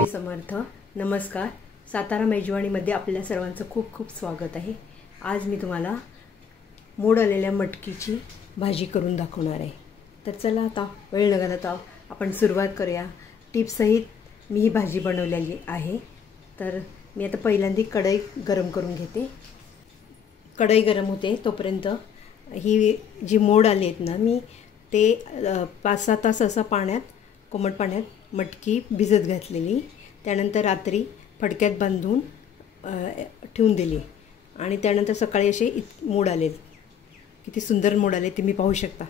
स्वामी समर्थ. नमस्कार. सातारा मेजवानीमध्ये आपल्या सर्वांचं खूप खूप स्वागत आहे. आज मी तुम्हाला मोड आलेल्या मटकीची भाजी करून दाखवणार आहे. तर चला आता वेळ न घालवता आपण सुरुवात करूया. टिप्ससहित मी ही भाजी बनवलेली आहे. तर मी आता पहिल्यांदा कढई गरम करून घेते. कढई गरम होते तोपर्यंत ही जी मोड आली आहेत ना, मी ते 5-6 तास असं पाण्यात, कोमट पाण्यात मटकी भिजत घातलेली. त्यानंतर रात्री फडक्यात बांधून ठेवून दिली आणि त्यानंतर सकाळी असे मोड आले. किती सुंदर मोड आले ते मी पाहू शकता.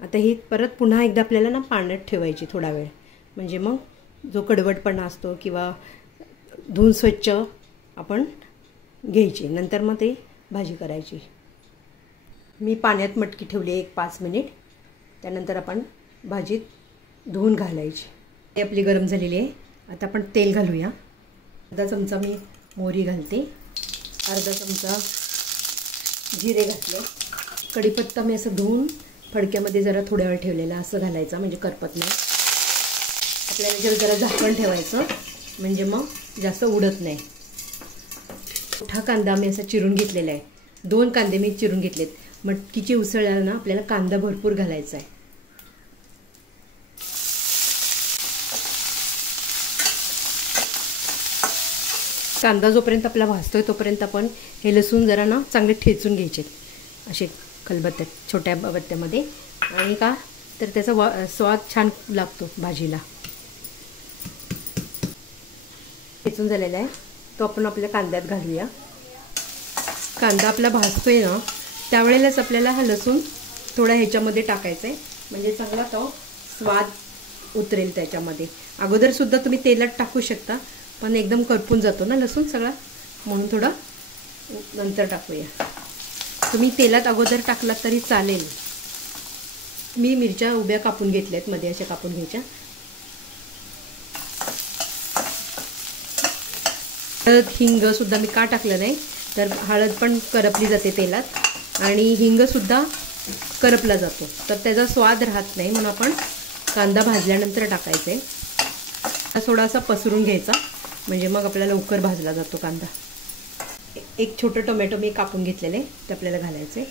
आता ही परत पुन्हा एकदा आपल्याला ना पाण्यात ठेवायची थोडा वेळ, म्हणजे मग जो कडवटपणा असतो किंवा धुवून स्वच्छ आपण घ्यायची. नंतर मग ते भाजी करायची. मी पाण्यात मटकी ठेवली 1-5 मिनिट. त्यानंतर आपण भाजीत धुवून घालायची. ती आपली गरम झालेली आहे. आता आपण तेल घालूया. अर्धा चमचा मी मोहरी घालते, अर्धा चमचा जिरे घातले, कढीपत्ता मी असं धुवून फडक्यामध्ये जरा थोड्या वेळ ठेवलेला असं घालायचा, म्हणजे करपत नाही. आपल्याला जरा झाकण ठेवायचं, म्हणजे मग जास्त उडत नाही. मोठा कांदा मी असा चिरून घेतलेला आहे. 2 कांदे मी चिरून घेतलेत. मटकीची उसळला ना आपल्याला कांदा भरपूर घालायचा आहे. कांदा जोपर्यंत आपला भाजतोय तोपर्यंत आपण हे लसूण जरा ना चांगले ठेचून घ्यायचे, असे खलबत्त्यात, छोट्या बत्त्यामध्ये. आणि का तर त्याचा स्वाद छान लागतो भाजीला. ठेचून झालेला आहे तो आपण आपल्या कांद्यात घालूया. कांदा आपला भाजतोय ना त्यावेळेलाच आपल्याला हा लसूण थोडा ह्याच्यामध्ये टाकायचा आहे, म्हणजे चांगला तो स्वाद उतरेल त्याच्यामध्ये. अगोदरसुद्धा तुम्ही तेलात टाकू शकता, पण एकदम करपून जातो ना लसूण सगळा, म्हणून थोडा नंतर टाकूया. तुम्ही तेलात अगोदर टाकलात तरी चालेल. मी मिरच्या उभ्या कापून घेतल्यात, मध्ये अशा कापून घ्यायच्या. हळद हिंगसुद्धा मी का टाकलं नाही, तर हळद पण करपली जाते तेलात आणि हिंगसुद्धा करपला जातो, तर त्याचा स्वाद राहत नाही. म्हणून आपण कांदा भाजल्यानंतर टाकायचा आहे. थोडासा पसरून घ्यायचा, म्हणजे मग आपल्याला लवकर भाजला जातो कांदा. एक छोटं टोमॅटो मी कापून घेतलेले ते आपल्याला घालायचं आहे.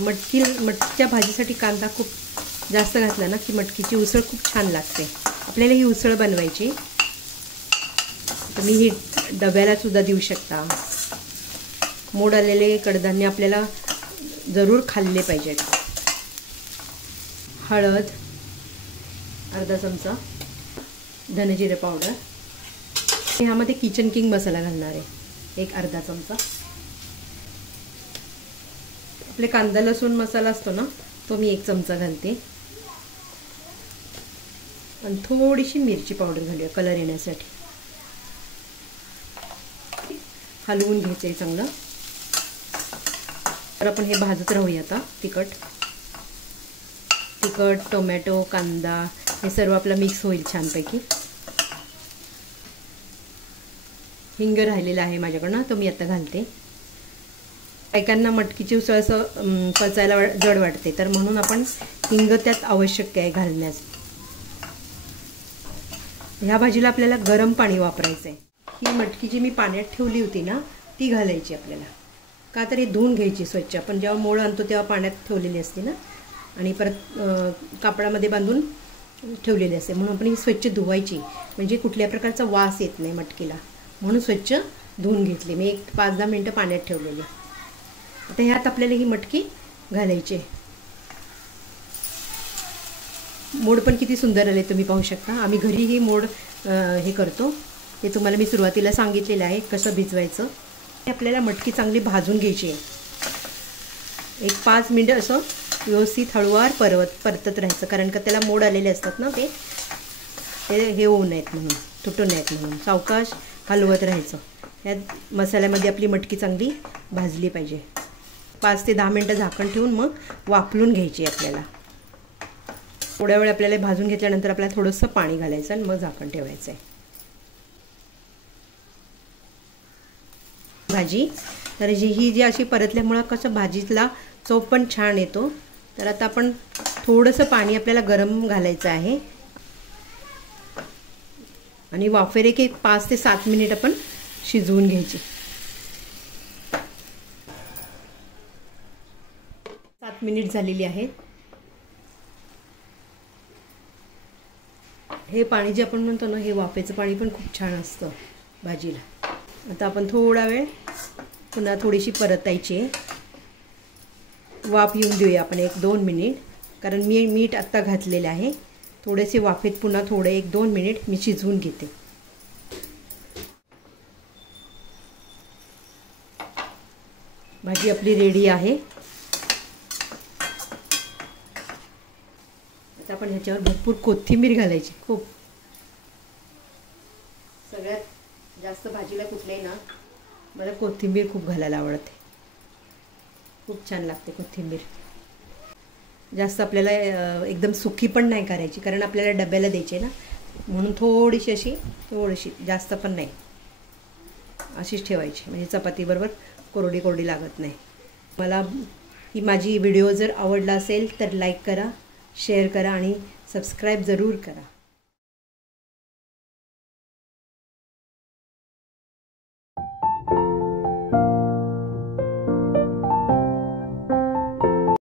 मटकीच्या भाजीसाठी कांदा खूप जास्त घातला ना की मटकीची उसळ खूप छान लागते. आपल्याला ही उसळ बनवायची. तुम्ही ही डब्याला सुद्धा देऊ शकता. मोड आलेले कडधान्य आपल्याला जरूर खाल्ले पाहिजेत. हळद अर्धा चमचा, धनेजिरे पावडर, ह्यामध्ये किचन किंग मसाला घालणार आहे एक अर्धा चमचा. आपले कांदा लसूण मसाला असतो ना तो मी 1 चमचा घालते. आणि थोडीशी मिरची पावडर घालूया कलर येण्यासाठी. हलवून घ्यायचं आहे चांगलं. तर आपण हे भाजत राहूया आता. तिखट टोमॅटो कांदा हे सर्व आपलं मिक्स होईल छानपैकी. हिंग राहिलेला आहे माझ्याकडनं, तो मी आता घालते. ऐकांना मटकीची उसळ असं पचायला जड वाटते, तर म्हणून आपण हिंग त्यात आवश्यक आहे घालण्यास. ह्या भाजीला आपल्याला गरम पाणी वापरायचं आहे. ही मटकी जी मी पाण्यात ठेवली होती ना ती घालायची आपल्याला. का तर हे धुवून घ्यायची स्वच्छ. आपण जेव्हा मोड आणतो तेव्हा पाण्यात ठेवलेली असते ना, आणि परत कापडामध्ये बांधून ठेवलेली असते, म्हणून आपण ही स्वच्छ धुवायची, म्हणजे कुठल्या प्रकारचा वास येत नाही मटकीला. म्हणून स्वच्छ धुवून घेतली मी. 5-10 मिनटं पाण्यात ठेवलेली. आता ह्यात आपल्याला ही मटकी घालायची. मोड पण किती सुंदर आले तुम्ही पाहू शकता. आम्ही घरी ही मोड हे करतो. हे तुम्हाला मी सुरुवातीला सांगितलेलं आहे कसं भिजवायचं. आपल्याला मटकी चांगली भाजून घ्यायची आहे. 1-5 मिनिटं असं व्यवस्थित हळूवार परतत राहायचं, कारण का त्याला मोड आलेले असतात ना, ते हे होऊ नयेत म्हणून, तुटू नयेत म्हणून सावकाश हलवत राहायचं. या मसाल्यामध्ये आपली मटकी चांगली भाजली पाहिजे. 5 ते 10 मिनिटं झाकण ठेवून मग वाफलून घ्यायची आपल्याला. थोड्या वेळ आपल्याला भाजून घेतल्यानंतर आपल्याला थोडंसं पाणी घालायचं आणि मग झाकण ठेवायचं आहे. भाजी तर ही जी अशी परतल्यामुळं कसं भाजीला चव पण छान येतो. तर आता आपण थोडंसं पाणी आपल्याला गरम घालायचं आहे आणि वाफेवर एक 5 ते 7 मिनिट आपण शिजवून घ्यायची. 7 मिनिट झालेली आहेत. हे पाणी जे आपण म्हणतो ना, हे वाफेचं पाणी पण खूप छान असतं भाजीला. आता आपण थोडा वेळ पुन्हा थोडीशी परतायची आहे. वाफ येऊन देऊया आपण 1-2 मिनिट, कारण मी मीठ आत्ता घातलेलं आहे. थोडेसे वाफेत पुन्हा थोडे 1-2 मिनिट मी शिजवून घेते. भाजी आपली रेडी आहे. आता आपण ह्याच्यावर भरपूर कोथिंबीर घालायची. खूप सगळ्यात जास्त भाजीला कुठल्याही ना मला कोथिंबीर खूप घालायला आवडते. खूप छान लागते कोथिंबीर. जास्त आपल्याला एकदम सुकी पण नाही करायची, कारण आपल्याला डब्याला द्यायची ना, म्हणून थोडीशी जास्त पण नाही, अशीच ठेवायची, म्हणजे चपातीबरोबर कोरडी कोरडी लागत नाही. मला ही माझी व्हिडिओ जर आवडला असेल तर लाईक करा, शेअर करा आणि सबस्क्राईब जरूर करा.